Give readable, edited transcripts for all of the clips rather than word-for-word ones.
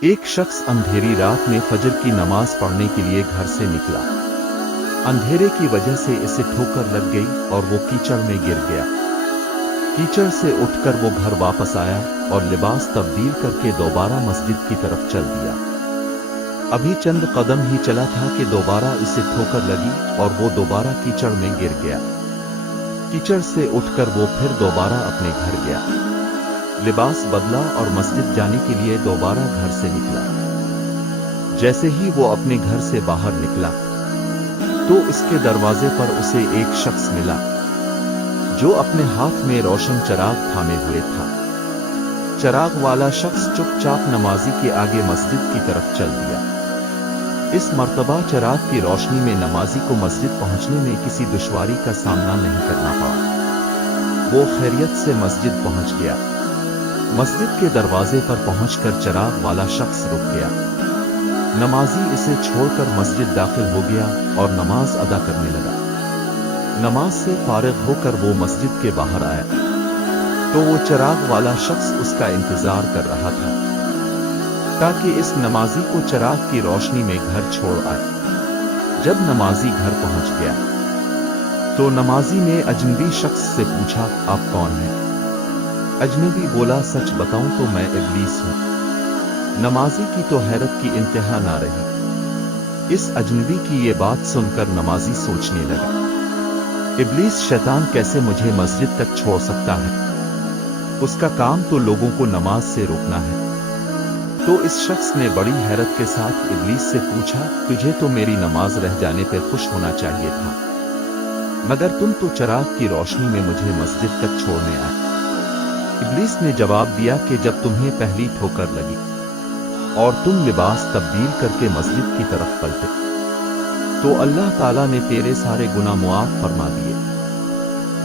ایک شخص اندھیری رات میں فجر کی نماز پڑھنے کے لیے گھر سے نکلا۔ اندھیرے کی وجہ سے اسے ٹھوکر لگ گئی اور وہ کیچڑ میں گر گیا۔ کیچڑ سے اٹھ کر وہ گھر واپس آیا اور لباس تبدیل کر کے دوبارہ مسجد کی طرف چل دیا۔ ابھی چند قدم ہی چلا تھا کہ دوبارہ اسے ٹھوکر لگی اور وہ دوبارہ کیچڑ میں گر گیا۔ کیچڑ سے اٹھ کر وہ پھر دوبارہ اپنے گھر گیا، لباس بدلا اور مسجد جانے کے لیے دوبارہ گھر سے نکلا۔ جیسے ہی وہ اپنے گھر سے باہر نکلا تو اس کے دروازے پر اسے ایک شخص ملا جو اپنے ہاتھ میں روشن چراغ تھامے ہوئے تھا۔ چراغ والا شخص چپ چاپ نمازی کے آگے مسجد کی طرف چل دیا۔ اس مرتبہ چراغ کی روشنی میں نمازی کو مسجد پہنچنے میں کسی دشواری کا سامنا نہیں کرنا پڑا۔ وہ خیریت سے مسجد پہنچ گیا۔ مسجد کے دروازے پر پہنچ کر چراغ والا شخص رک گیا۔ نمازی اسے چھوڑ کر مسجد داخل ہو گیا اور نماز ادا کرنے لگا۔ نماز سے فارغ ہو کر وہ مسجد کے باہر آیا تو وہ چراغ والا شخص اس کا انتظار کر رہا تھا تاکہ اس نمازی کو چراغ کی روشنی میں گھر چھوڑ آئے۔ جب نمازی گھر پہنچ گیا تو نمازی نے اجنبی شخص سے پوچھا، آپ کون ہیں؟ اجنبی بولا، سچ بتاؤں تو میں ابلیس ہوں۔ نمازی کی تو حیرت کی انتہا نہ رہی۔ اس اجنبی کی یہ بات سن کر نمازی سوچنے لگا، ابلیس شیطان کیسے مجھے مسجد تک چھوڑ سکتا ہے؟ اس کا کام تو لوگوں کو نماز سے روکنا ہے۔ تو اس شخص نے بڑی حیرت کے ساتھ ابلیس سے پوچھا، تجھے تو میری نماز رہ جانے پر خوش ہونا چاہیے تھا، مگر تم تو چراغ کی روشنی میں مجھے مسجد تک چھوڑنے آئے۔ ابلیس نے جواب دیا کہ جب تمہیں پہلی ٹھوکر لگی اور تم لباس تبدیل کر کے مسجد کی طرف پلٹے تو اللہ تعالیٰ نے تیرے سارے گناہ معاف فرما دیے۔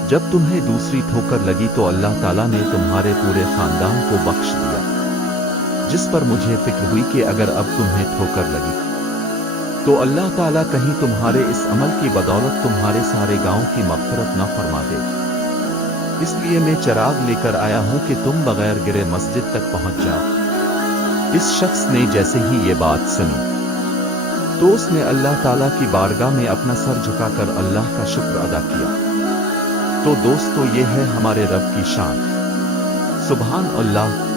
جب تمہیں دوسری ٹھوکر لگی تو اللہ تعالیٰ نے تمہارے پورے خاندان کو بخش دیا، جس پر مجھے فکر ہوئی کہ اگر اب تمہیں ٹھوکر لگی تو اللہ تعالیٰ کہیں تمہارے اس عمل کی بدولت تمہارے سارے گاؤں کی مغفرت نہ فرما دے، اس لیے میں چراغ لے کر آیا ہوں کہ تم بغیر گرے مسجد تک پہنچ جاؤ۔ اس شخص نے جیسے ہی یہ بات سنی تو اس نے اللہ تعالیٰ کی بارگاہ میں اپنا سر جھکا کر اللہ کا شکر ادا کیا۔ تو دوستو، یہ ہے ہمارے رب کی شان۔ سبحان اللہ۔